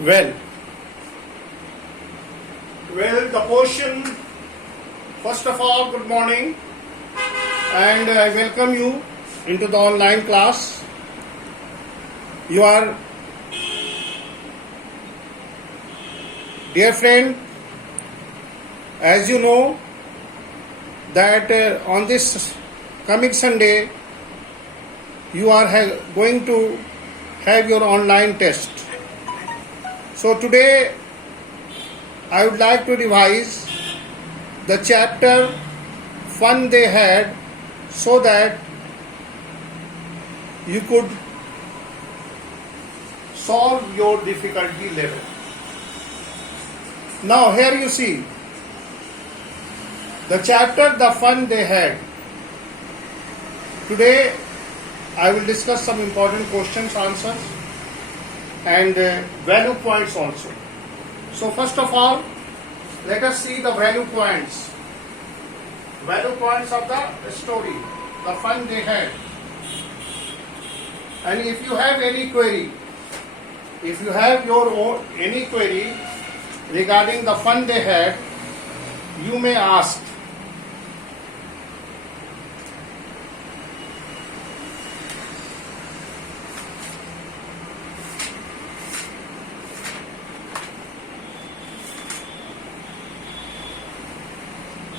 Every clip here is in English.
Well, the portion, first of all, good morning, and I welcome you into the online class. You are, dear friend, as you know, that on this coming Sunday, you are going to have your online test. So today I would like to revise the chapter Fun They Had so that you could solve your difficulty level. Now here you see the chapter The Fun They Had. Today I will discuss some important questions, answers and value points also. So first of all, let us see the value points. Value points of the story, The Fun They Had. And if you have any query, if you have your own any query regarding The Fun They Had, you may ask.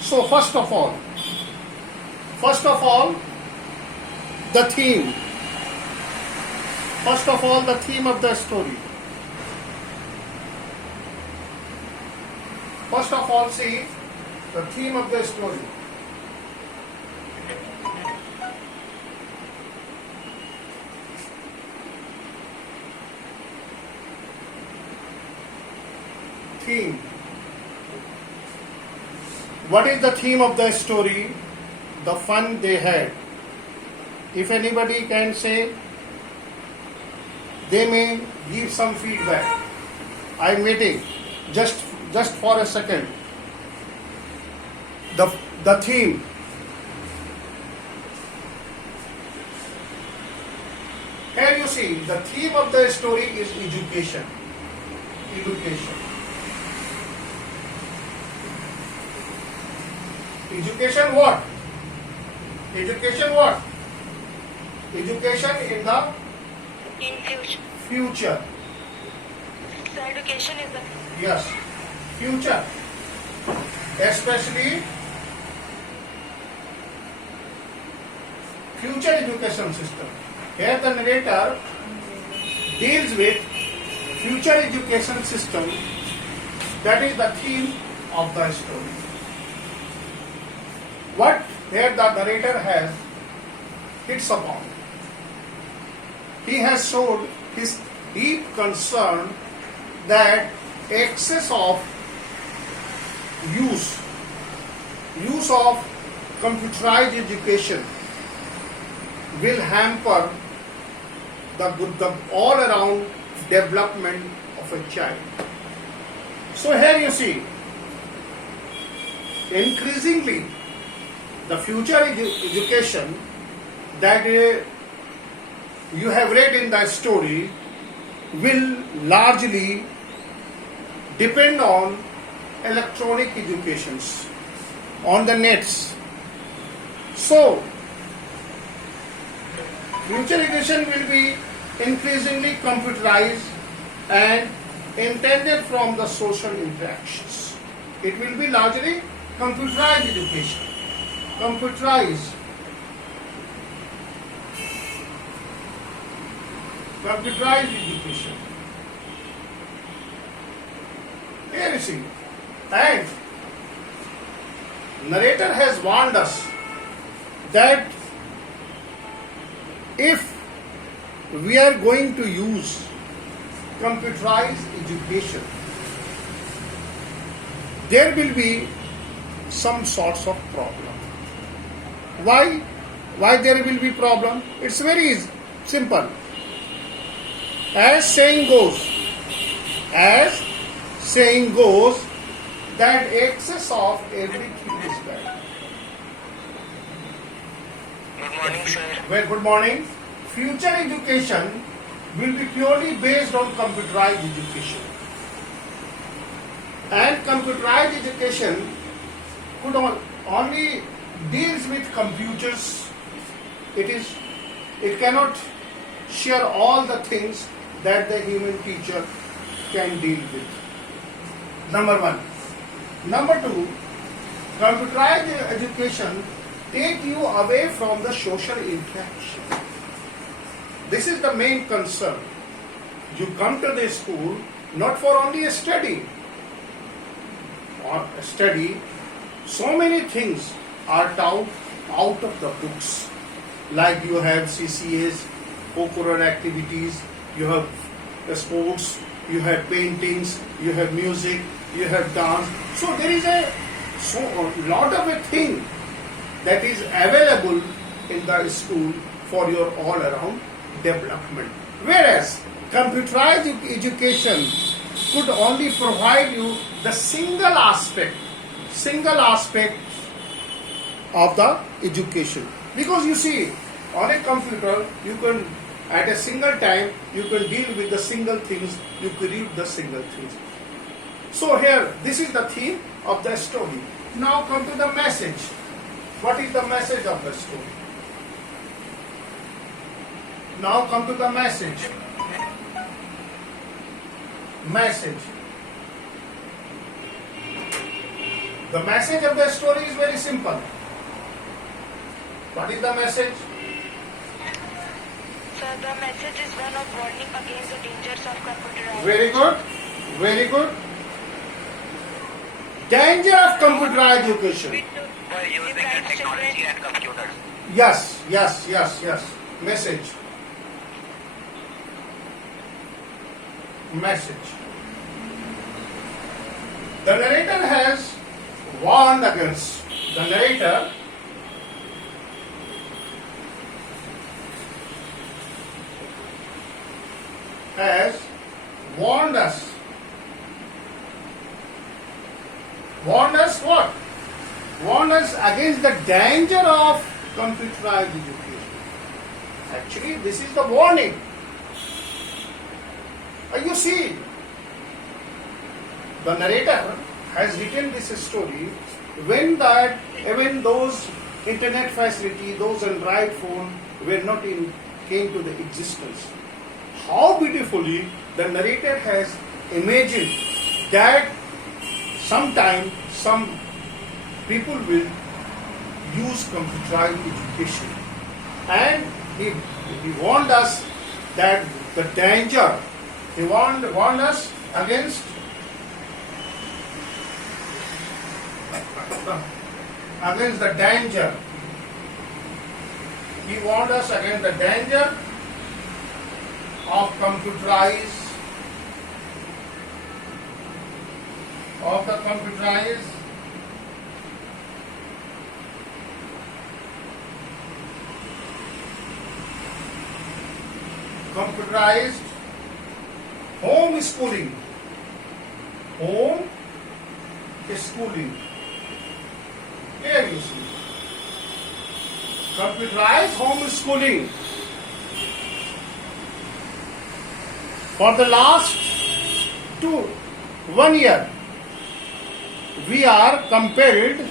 So first of all, the theme. First of all, the theme of the story. First of all, see the theme of the story. Theme. What is the theme of the story? The fun they had. If anybody can say, they may give some feedback. I am waiting just for a second. The theme. Here you see the theme of the story is education. Education. Education what? Education what? Education in the future. So education is the Yes, future. Especially future education system. Here the narrator deals with future education system. That is the theme of the story. What here the narrator has hits upon. He has showed his deep concern that excess of use of computerized education will hamper the all around development of a child. So here you see, increasingly the future education that you have read in the story will largely depend on electronic educations, on the nets. So, future education will be increasingly computerized and intended from the social interactions. It will be largely computerized education. Computerized education. Here you see, and narrator has warned us that if we are going to use computerized education, there will be some sorts of problem. Why there will be problem? It's very simple. As saying goes, that excess of everything is bad. Good morning, sir. Well, good morning. Future education will be purely based on computerized education. And computerized education could only deals with computers. It cannot share all the things that the human teacher can deal with. Number one. Number two, computerized education take you away from the social interaction. This is the main concern. You come to the school not for only a study. So many things are taught out of the books. Like you have CCAs, co-curricular activities, you have sports, you have paintings, you have music, you have dance. So there is a lot of a thing that is available in the school for your all-around development. Whereas computerized education could only provide you the single aspect of the education. Because you see, on a computer, you can, at a single time, you can deal with the single things, you can read the single things. So here, this is the theme of the story. Now come to the message. What is the message of the story? Now come to the message. Message. The message of the story is very simple. What is the message? Sir, the message is one of warning against the dangers of computerized. Very good. Very good. Danger of computerized education. For using the technology and computers. Yes. Message. The narrator has warned against. The narrator has warned us. Warned us what? Warned us against the danger of computerized education. Actually, this is the warning. You see, the narrator has written this story when those internet facility, those Android phone came to the existence. How beautifully the narrator has imagined that sometime some people will use computerized education, and he warned us that the danger. He warned us against the danger. He warned us against the danger of computerized homeschooling. Here you see. Computerized homeschooling. For the last 1 year, we are compelled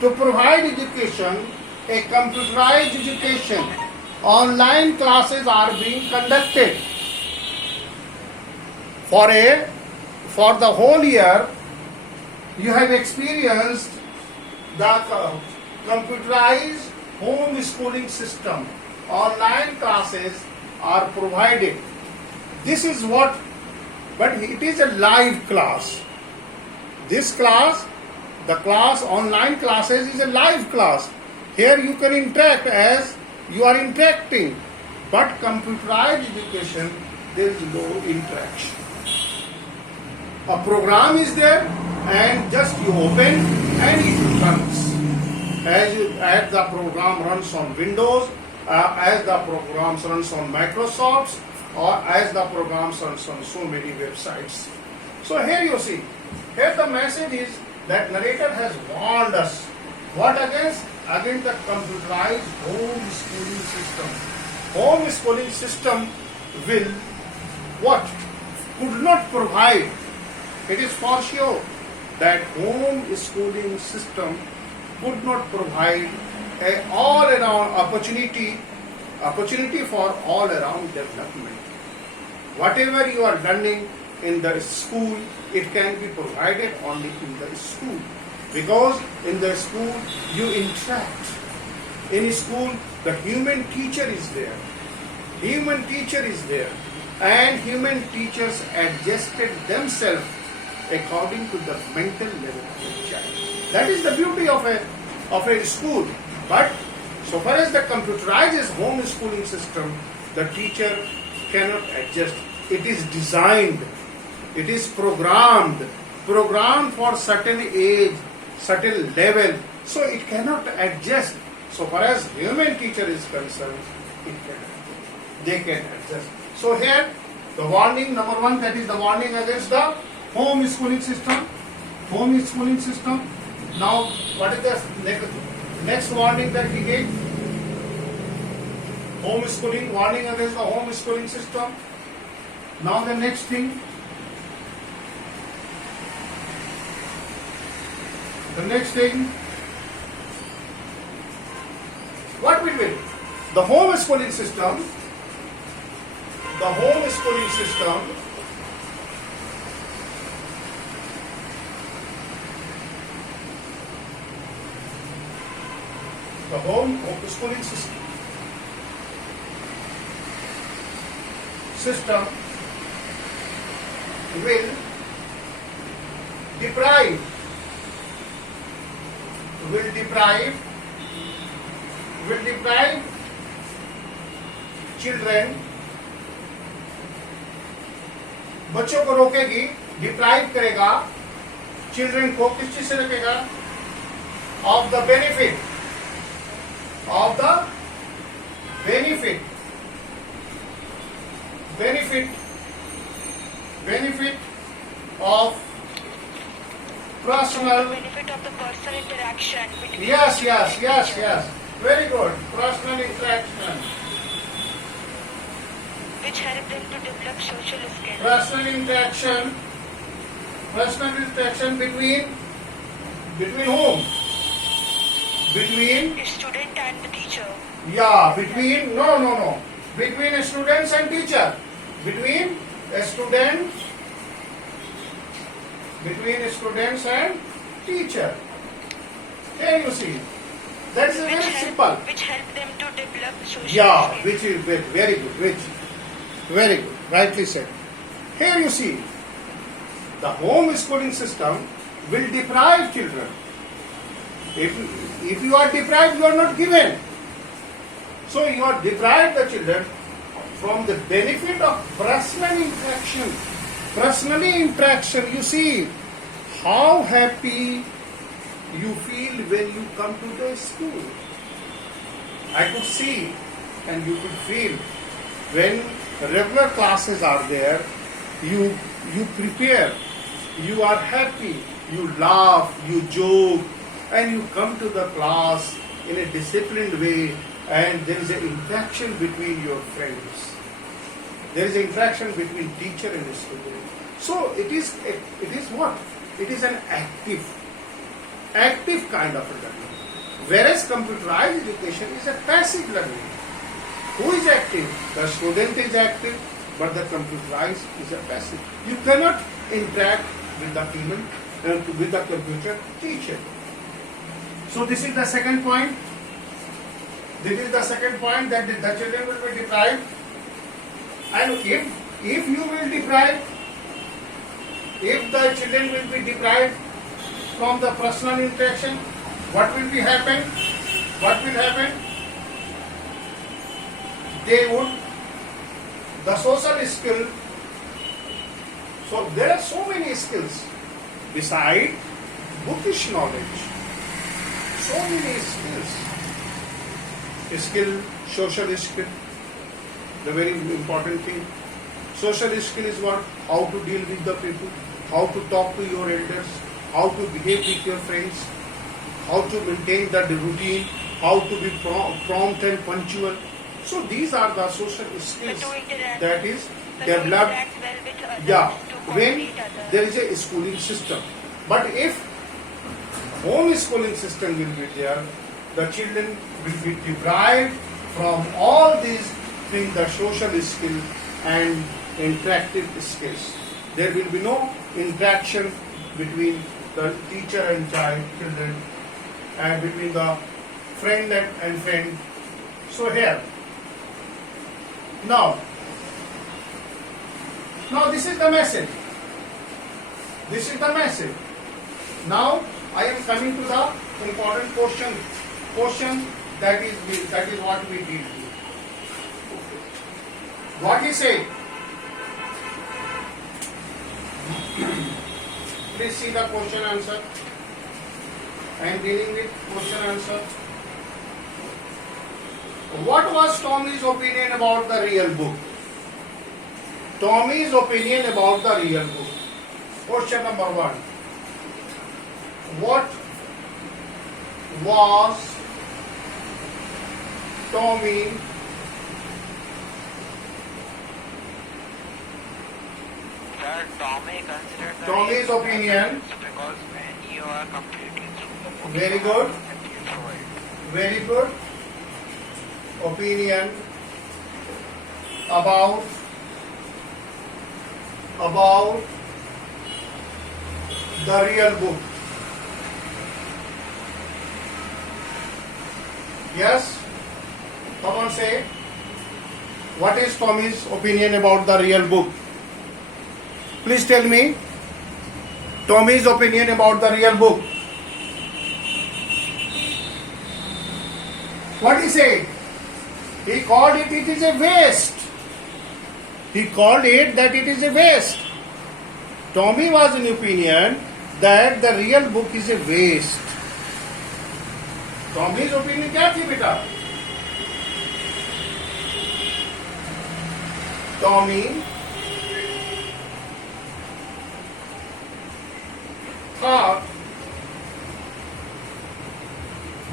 to provide education, a computerized education. Online classes are being conducted. For the whole year, you have experienced the computerized homeschooling system. Online classes are provided. This is what, but it is a live class. This class, the class, online classes is a live class. Here you can interact as you are interacting. But computerized education, there is no interaction. A program is there and just you open and it runs. As the program runs on Windows, as the programs runs on Microsoft, or as the programs runs on so many websites. So here you see, here the message is that narrator has warned us. What against? Against the computerized homeschooling system. homeschooling system will what? Could not provide. It is for sure that homeschooling system could not provide a all around opportunity for all around development. Whatever you are learning in the school, it can be provided only in the school, because in the school you interact. In school the human teacher is there. And human teachers adjusted themselves according to the mental level of the child. That is the beauty of a school. But so far as the computerized homeschooling system, the teacher cannot adjust. It is designed, it is programmed for certain age, certain level. So it cannot adjust. So far as human teacher is concerned, they can adjust. So here, the warning number one, that is the warning against the homeschooling system. Now, what is the next warning that he gave? Homeschooling, warning against the homeschooling system. Now the next thing. What will be? The homeschooling system system will deprive children, बच्चों को रोकेगी, deprive करेगा children को, किस चीज से रोकेगा? Of the benefit of personal. Benefit of the personal interaction between. Yes. Very good. Personal interaction. Which help them to develop social skills. Personal interaction between whom? Between. A student and the teacher. Yeah, between between students and teacher. Between students and teacher. Here you see. That is very simple. Which help them to develop social Yeah, skills. which is very good. Very good. Rightly said. Here you see. The homeschooling system will deprive children. If you are deprived, you are not given. So you are deprived the children from the benefit of personal interaction. Personally interaction, you see how happy you feel when you come to the school. I could see and you could feel when regular classes are there, you prepare, you are happy, you laugh, you joke, and you come to the class in a disciplined way, and there is an interaction between your friends. There is interaction between teacher and student. So it is what? It is an active kind of learning. Whereas computerized education is a passive learning. Who is active? The student is active, but the computerized is a passive. You cannot interact with the human, with the computer teacher. So this is the second point. That the children will be deprived. And if you will deprive, if the children will be deprived from the personal interaction, what will happen? The social skill. So there are so many skills beside bookish knowledge. So many skills. Social skill, the very important thing. Social skill is what? How to deal with the people, how to talk to your elders, how to behave with your friends, how to maintain the routine, how to be prompt and punctual. So these are the social The skills two interact. that is The two developed, interact well with others yeah, to when complete others. there is a schooling system. But if home schooling system will be there, the children will be deprived from all these things, the social skill and interactive skills. There will be no interaction between the teacher and child, children, and between the friend and friend. So here, now this is the message. This is the message. Now I am coming to the important question that is what we did. What he said. Please see the question answer. I am dealing with question answer. What was Tommy's opinion about the real book? Tommy's opinion about the real book. Question number 1. What was Tommy Sir, Tommy considered the Tommy's opinion? because when you are completely through the book, Very you good. are completely through it. Very good opinion about the real book. Yes? Come on, say. What is Tommy's opinion about the real book? Please tell me. Tommy's opinion about the real book. What he said? He called it is a waste. He called it that it is a waste. Tommy was in opinion that the real book is a waste. Tommy's opinion क्या थी बेटा? Tommy thought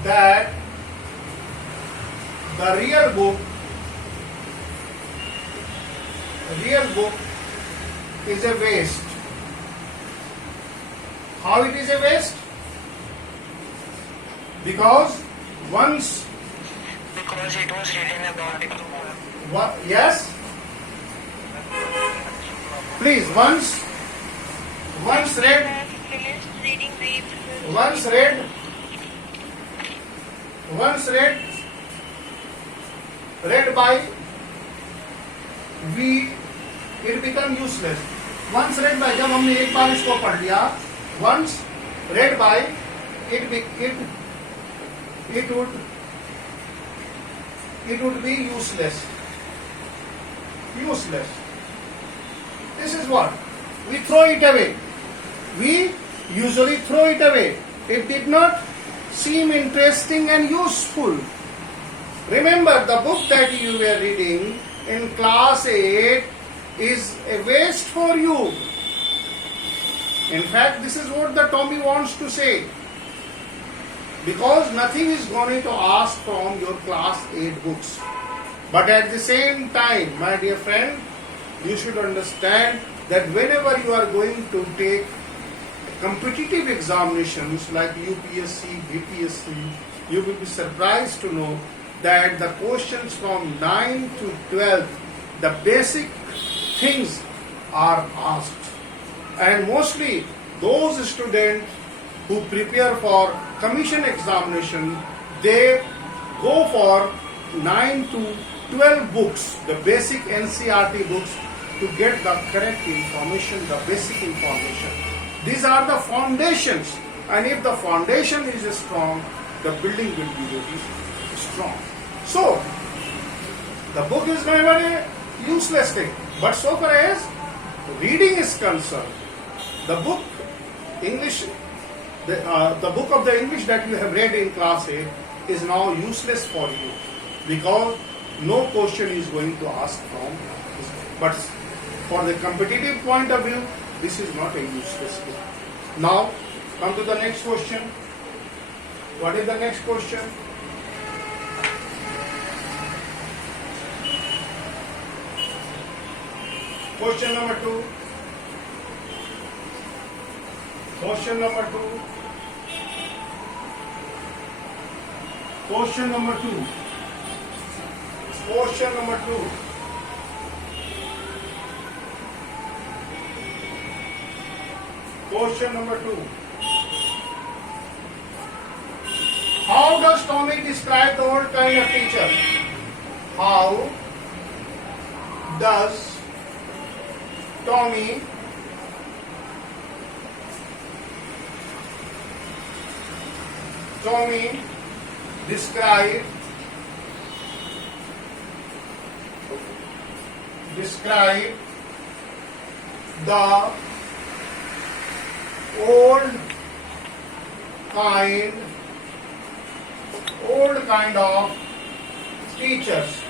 that the real book is a waste. How it is a waste? Because once Because it was written about it. yes, please once read I have finished reading brief. once read by we, it become useless. Once read by, जब हमने एक बार इसको पढ़ लिया, once read by, it would be useless. Useless. This is what we throw it away. We usually throw it away. It did not seem interesting and useful. Remember, the book that you were reading in class 8 is a waste for you. In fact, this is what the Tommy wants to say. Because nothing is going to ask from your class 8 books. But at the same time, my dear friend, you should understand that whenever you are going to take competitive examinations like UPSC, BPSC, you will be surprised to know that the questions from 9 to 12, the basic things are asked. And mostly those students who prepare for commission examination, they go for 9 to 12 books, the basic NCERT books, to get the correct information, the basic information. These are the foundations, and if the foundation is strong, the building will be very strong. So, the book is never a useless thing, but so far as reading is concerned, the book English, the book of the English that you have read in class 8 is now useless for you, because no question is going to ask from this. But for the competitive point of view, this is not a useless book. Now, come to the next question. What is the next question? Question number 2. Question number 2. Question number 2. Question number 2. Question number 2. How does Tommy describe the old kind of teacher? How does Tommy describe the old kind of teachers?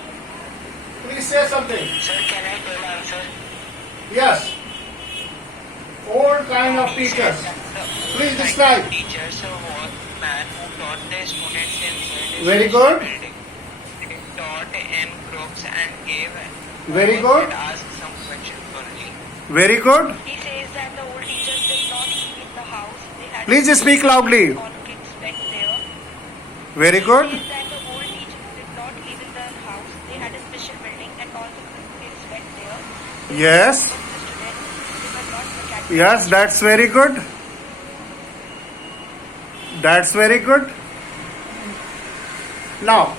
Please say something. Sir, can I tell answer? Yes. Old kind of teachers. Please describe. Teachers was man who taught the students in Very good. building. He taught in groups and gave Very homework good. and asked some questions only. Very good. He says that the old teachers did not live in the house. They had Please speak loudly. all kids went there. Very He good. says that the old teachers did not live in the house. They had a special building and all the kids went there. Yes. But the students, they were not academic. Yes, that's very good. That's very good. Now,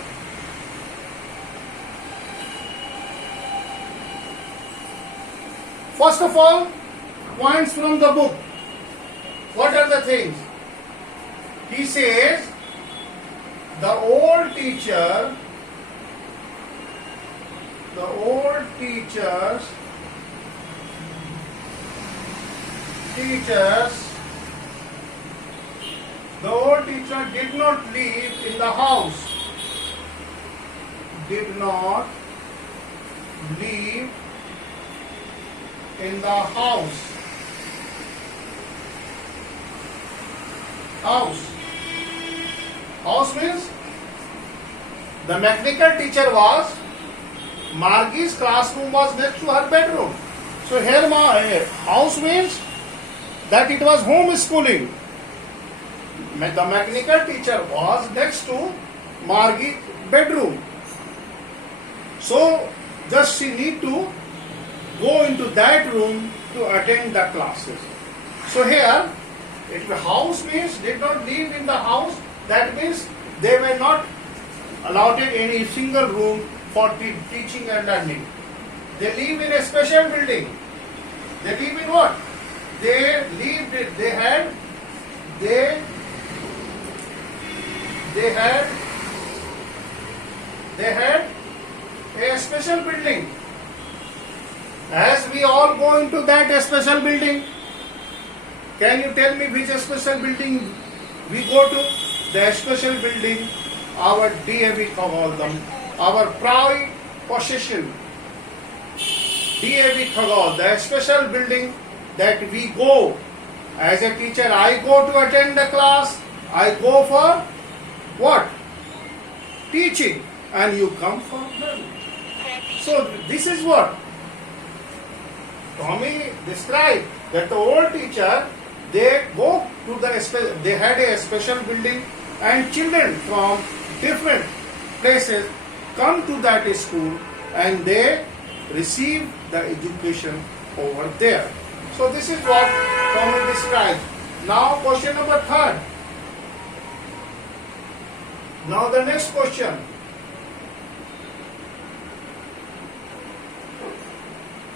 first of all, points from the book. What are the things? He says the old teachers the old teacher did not live in the house. Did not live in the house. House means the mechanical teacher was Margie's classroom was next to her bedroom. So here house means that it was homeschooling. The mechanical teacher was next to Margie's bedroom. So just she need to go into that room to attend the classes. So here, house means did not live in the house. That means they were not allotted any single room for teaching and learning. They live in a special building. They live in what? They had a special building. As we all go into that special building, can you tell me which special building we go to? The special building, our DAV Khagal, our pride possession. DAV Khagal, the special building that we go. As a teacher, I go to attend the class. I go for what? Teaching. And you come for learning. So this is what Tommy described, that the old teacher, they go to they had a special building, and children from different places come to that school and they receive the education over there. So this is what Tommy described. Now question number 3. Now the next question.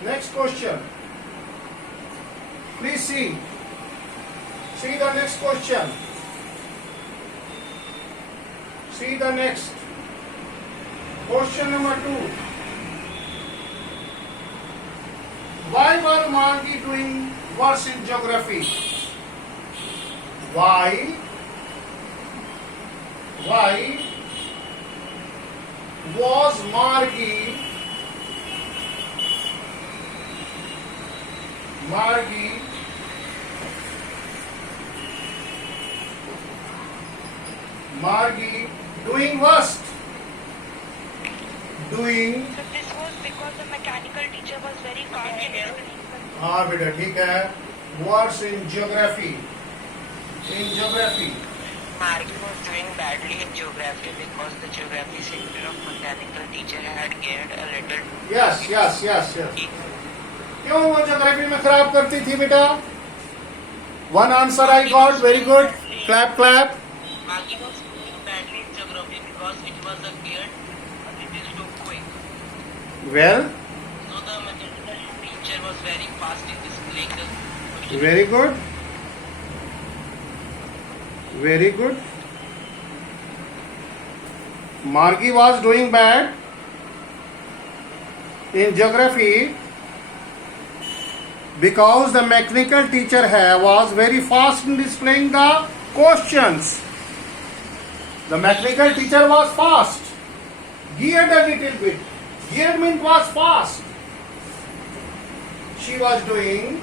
Next question. Please see. See the next question. See the next. Question number 2. Why were Margie doing worse in geography? Why was Margie doing worst? So this was because because the mechanical teacher was very fast in explaining the हाँ बेटा ठीक है. Words in geography. In geography. Margi was doing badly in geography because the geography sector of mechanical teacher had gained a little. Yes, yes, yes, yes. क्यों वो geography में खराब करती थी बेटा? One answer I got. Very good. Clap, clap. Margi was doing badly in geography because it was a geared a little too quick. Well, So the mechanical teacher was very fast in displaying the question. very good. Very good. Margi was doing bad in geography because the mechanical teacher was very fast in displaying the questions. The mechanical teacher was fast, geared a little bit. Geared means was fast. She was doing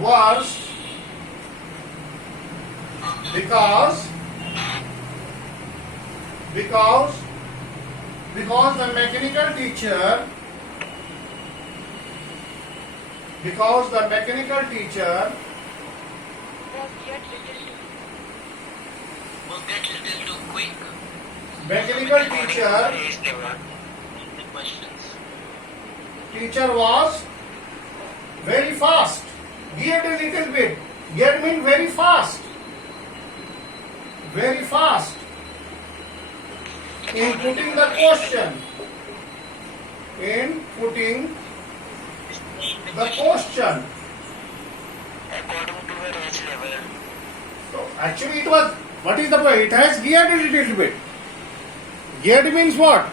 worse because the mechanical teacher was yet little too Was get little too quick. mechanical According to teacher the age level, the questions. teacher was very fast, geared a little bit. Geared means very fast in putting the question. According to her age level. So actually it was, what is the point? It has geared a little bit. Geared means what?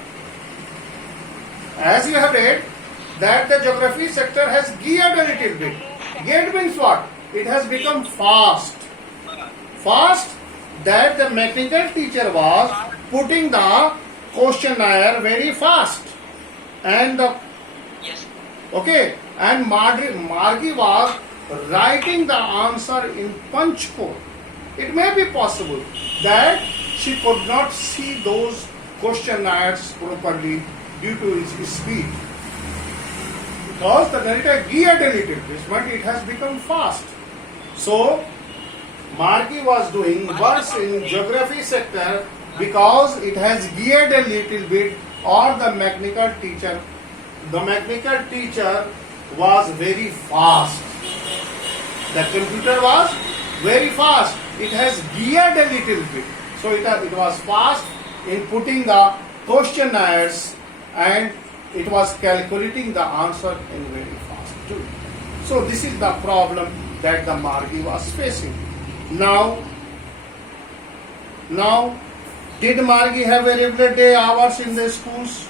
As you have read, that the geography sector has geared a little bit. Geared means what? It has become fast. Fast, that the mechanical teacher was putting the questionnaire very fast. And the Yes. okay, and Margi was writing the answer in punch code. It may be possible that she could not see those questionnaires properly due to his speed. Because the narrator geared a little bit, but it has become fast. So, Margi was doing worse in geography sector because it has geared a little bit, or the mechanical teacher was very fast. The computer was very fast. It has geared a little bit. So it was fast in putting the questionnaires, and it was calculating the answer in very fast too. So this is the problem that the Margi was facing. Now, did Margi have a regular day hours in the schools?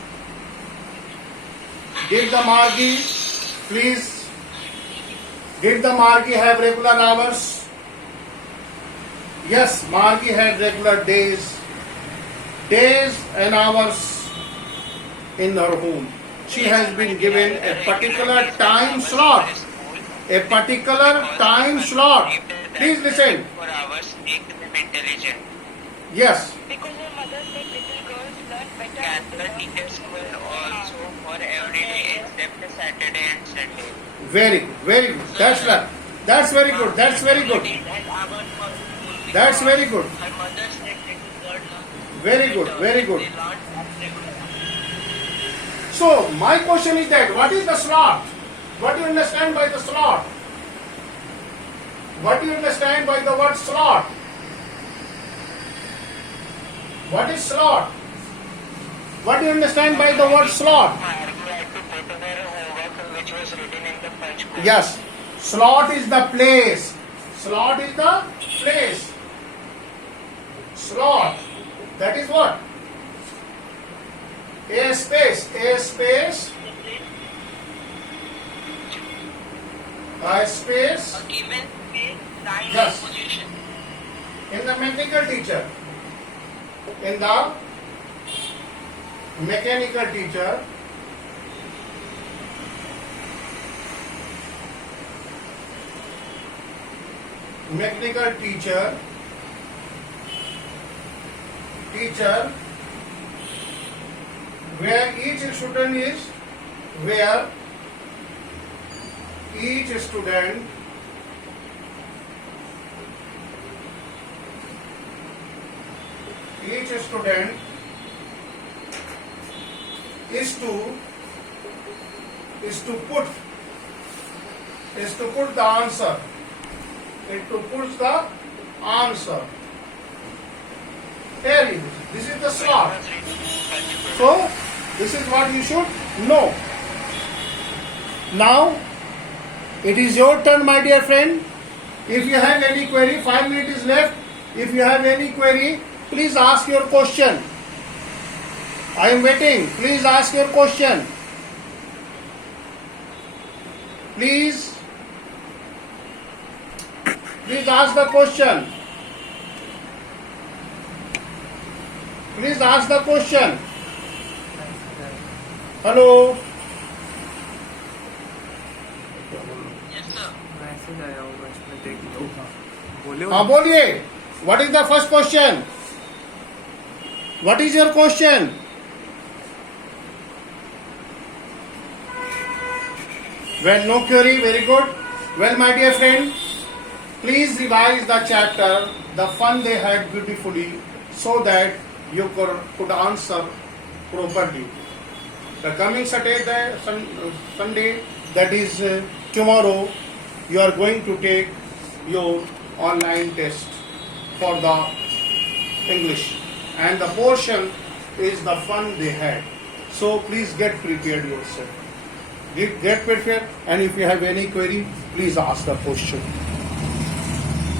Did the Margi have regular hours? Yes, Margi had regular days and hours in her home. She has been given a particular time slot. Please listen. 4 hours make them intelligent. Yes. because her mother said little girls learn better Can after the the teachers will also for every day except Saturday and Sunday. Very good. That's very good. That's very good. And hours for school That's because very good. Her mother said little girls learn Very good. better. Very good. They learn regularly. So my question is that what is the slot? What do you understand by the slot? What do you understand by the word slot? What is slot? What do you understand by the word slot? Margi had to put her homework which was written in the punch code. Yes. Slot is the place. Slot is the place. Slot. That is what? A space. A space. A space. A given space, time Yes. and position. In the mechanical teacher. In the mechanical teacher. Mechanical teacher where each student is, where each student is to put the answer. It to put the answer. Here it is. This is the slot. So this is what you should know. Now it is your turn, my dear friend. If you have any query, 5 minutes is left. If you have any query, please ask your question. I am waiting. Please ask your question. Please ask the question. Please ask the question. Hello. Yes, sir. Message आया होगा इसमें, देख लो। बोले हाँ बोलिए. What is the first question? What is your question? Well, no query. Very good. Well, my dear friend, please revise the chapter, the fun they had beautifully, so that you could answer properly. The coming Saturday, Sunday, that is tomorrow, you are going to take your online test for the English, and the portion is the fun they had. So please get prepared yourself. Get prepared, and if you have any query, please ask the question.